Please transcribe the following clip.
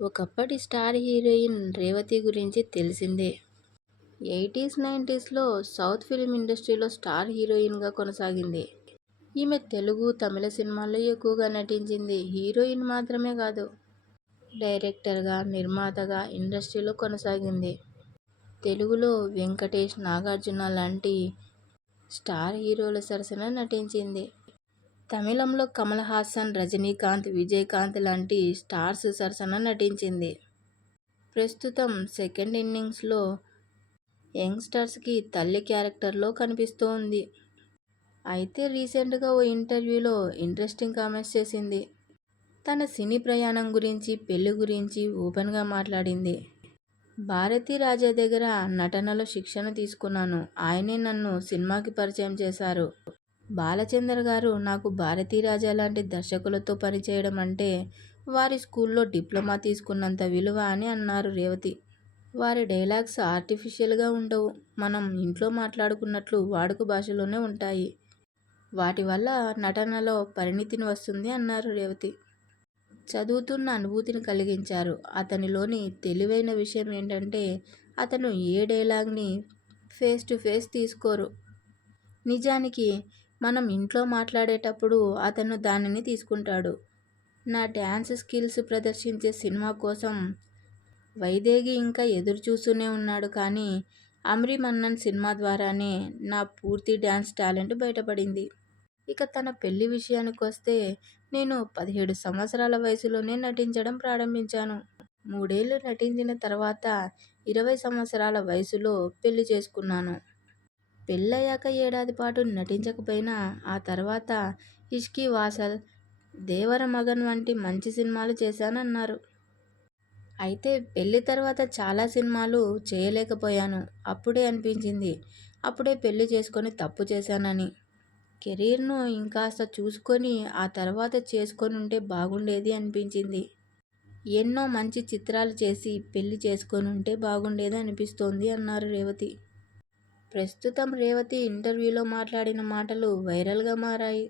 ఒకప్పటి star heroine Revathi గురించి తెలిసిందే. 80s, 90sలో సౌత్ ఫిల్మ్ ఇండస్ట్రీలో స్టార్ హీరోయిన్గా కొనసాగింది. ఈమె తెలుగు, తమిళ సినిమాల్లో ఎక్కువగా నటించింది. హీరోయిన్ మాత్రమే కాదు, డైరెక్టర్గా, నిర్మాతగా ఇండస్ట్రీలో కొనసాగింది. తెలుగులో వెంకటేష్, నాగార్జున లాంటి స్టార్ హీరోల సరసన నటించింది. తమిళంలో కమల్ హాసన్, రజనీకాంత్, విజయకాంత్ లాంటి స్టార్స్ సరసన నటించింది. ప్రస్తుతం సెకండ్ ఇన్నింగ్స్లో యంగ్స్టర్స్కి తల్లి క్యారెక్టర్లో కనిపిస్తోంది. అయితే రీసెంట్గా ఓ ఇంటర్వ్యూలో ఇంట్రెస్టింగ్ కామెంట్స్ చేసింది. తన సినీ ప్రయాణం గురించి, పెళ్లి గురించి ఓపెన్గా మాట్లాడింది. భారతీ రాజా దగ్గర నటనలో శిక్షణ తీసుకున్నాను. ఆయనే నన్ను సినిమాకి పరిచయం చేశారు. బాలచందర్ గారు నాకు భారతీ రాజా లాంటి దర్శకులతో పనిచేయడం అంటే వారి స్కూల్లో డిప్లొమా తీసుకున్నంత విలువ అని అన్నారు రేవతి. వారి డైలాగ్స్ ఆర్టిఫిషియల్గా ఉండవు. మనం ఇంట్లో మాట్లాడుకున్నట్లు వాడుక భాషలోనే ఉంటాయి. వాటి వల్ల నటనలో పరిణితిని వస్తుంది అన్నారు రేవతి. చదువుతున్న అనుభూతిని కలిగించారు. అతనిలోని తెలివైన విషయం ఏంటంటే అతను ఏ డైలాగ్ని ఫేస్ టు ఫేస్ తీసుకోరు. నిజానికి మనం ఇంట్లో మాట్లాడేటప్పుడు అతను దానిని తీసుకుంటాడు. నా డ్యాన్స్ స్కిల్స్ ప్రదర్శించే సినిమా కోసం వైదేగి ఇంకా ఎదురు చూస్తూనే ఉన్నాడు. కానీ అమ్రి మన్నన్ సినిమా ద్వారానే నా పూర్తి డ్యాన్స్ టాలెంట్ బయటపడింది. ఇక తన పెళ్లి విషయానికి వస్తే నేను 17 సంవత్సరాల వయసులోనే నటించడం ప్రారంభించాను. 3 ఏళ్లు నటించిన తర్వాత 20 సంవత్సరాల వయసులో పెళ్లి చేసుకున్నాను. పెళ్ళయ్యాక ఏడాది పాటు నటించకపోయినా ఆ తర్వాత ఇష్కీ వాసల్, దేవర మగన్ వంటి మంచి సినిమాలు చేశానన్నారు. అయితే పెళ్లి తర్వాత చాలా సినిమాలు చేయలేకపోయాను. అప్పుడే అనిపించింది, అప్పుడే పెళ్లి చేసుకొని తప్పు చేశానని. కెరీర్ను ఇంకాస్త చూసుకొని ఆ తర్వాత చేసుకొనుంటే బాగుండేది అనిపించింది. ఎన్నో మంచి చిత్రాలు చేసి పెళ్లి చేసుకొనుంటే బాగుండేది అనిపిస్తోంది అన్నారు రేవతి. ప్రస్తుతం రేవతి ఇంటర్వ్యూలో మాట్లాడిన మాటలు వైరల్గా మారాయి.